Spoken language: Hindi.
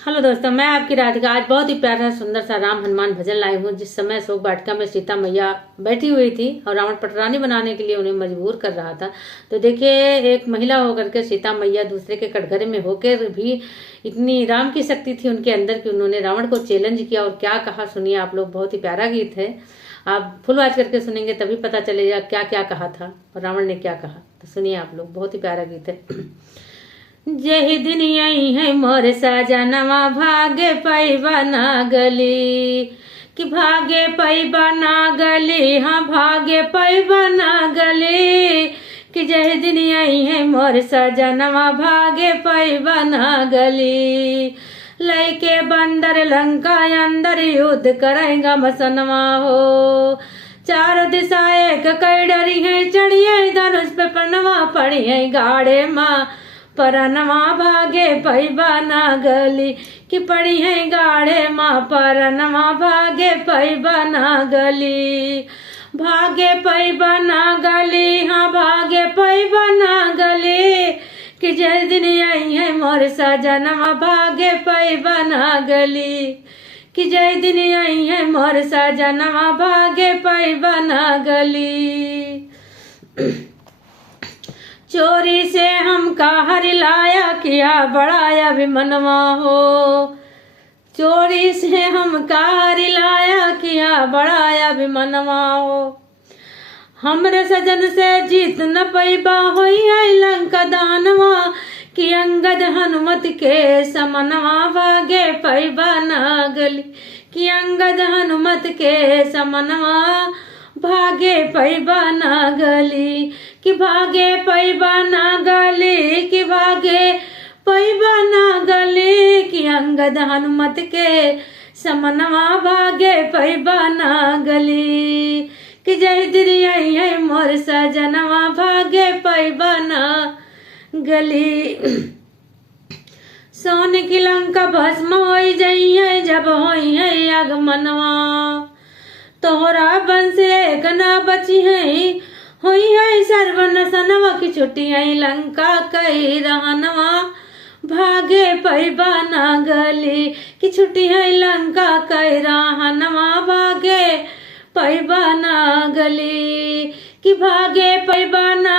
हेलो दोस्तों, मैं आपकी राधिका। आज बहुत ही प्यारा सुंदर सा राम हनुमान भजन लाई हूँ। जिस समय शोक वाटिका में सीता मैया बैठी हुई थी और रावण पटरानी बनाने के लिए उन्हें मजबूर कर रहा था, तो देखिए एक महिला होकर के सीता मैया दूसरे के कटघरे में होकर भी इतनी राम की शक्ति थी उनके अंदर कि उन्होंने रावण को चैलेंज किया और क्या कहा सुनिए आप लोग। बहुत ही प्यारा गीत है, आप फुल वॉच करके सुनेंगे तभी पता चलेगा क्या क्या कहा था और रावण ने क्या कहा। तो सुनिए आप लोग, बहुत ही प्यारा गीत है। जही दिन यही है मोर सजनवा भागे पैबा ना गली, कि भागे पैबा ना गली, हाँ भागे पैबा ना गली, कि जही दिन यही है मोर सजनवा भागे पैबा ना गली। लैके बंदर लंका अंदर युद्ध करेगा मसनवा हो, चारों दिशा एक कई डरी है, चढ़िए धनुष पे पनवा पड़ी है गाड़े माँ परनवा भागे पैबा ना गली, कि पड़ी है गाड़े माँ परनवा भागे पैबा ना गली। भागे पैबा ना गली, हाँ भागे पैबा ना गली, कि जय दिन आई है मोर सजनवा भागे पैबा ना गली, कि जय दिन आई है मोर सजनवा भागे पैबा ना गली। चोरी से हमका हर लाया किया बड़ाया भी मनवा हो, चोरी से हमका हर लाया किया बड़ाया भी मनवा हो। हमरे सजन से जीत न पैबा होई है लंका दानवा, कि अंगद हनुमत के समनवा भागे पैबा ना गली, कि अंगद हनुमत के समनवा भागे पैबा ना गली, कि भागे पैबा ना गली, कि भागे पैबा ना गली, कि अंगद हनुमत के समनवा भागे पैबा ना गली, कि जय दिरियाई है मोर सजनवा भागे पैबा ना गली। सोने की लंका भस्म होई जई है जब होई है आगमनवा, तोहरा बंश एक न बची है होई है सर्वनसनवा, की छुट्टी है लंका कई रहनवा भागे पैबा ना गली, कि छुट्टी है लंका कई रहनवा भागे पैबा ना गली, कि भागे पैबा ना